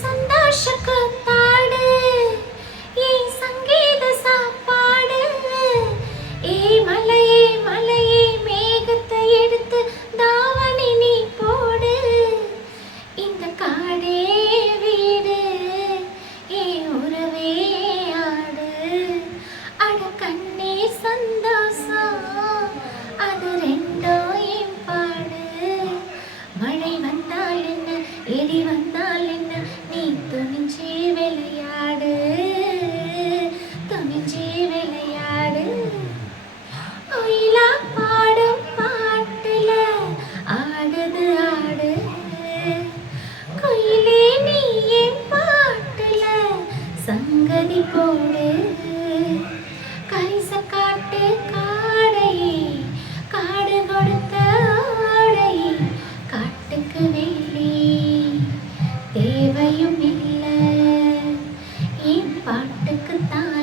சந்தோஷக்கு தாடு ஏன் சங்கீத சாப்பாடு ஏ மலையே மேகத்தை எடுத்து தாவணி நீ போடு இந்த காடே வீடு ஏ உறவே ஆடு அட கண்ணே சந்தோஷம் அது ரெண்டோ என் பாடு மழை வந்தால் என்ன இடி வந்தால் என்ன நீ துணிஞ்சே விளையாடு துணிஞ்சே விளையாடு ஒயிலா பாடும் பாட்டுல ஆடுது ஆடு குயிலே நீ என் பாட்டுல சங்கதி போடு கரிச காட்டு காடையே காடு கொடுத்த ஆடையே காட்டுக்கு வேலி தேவையும் இல்லை என் பாட்டுக்கு தான்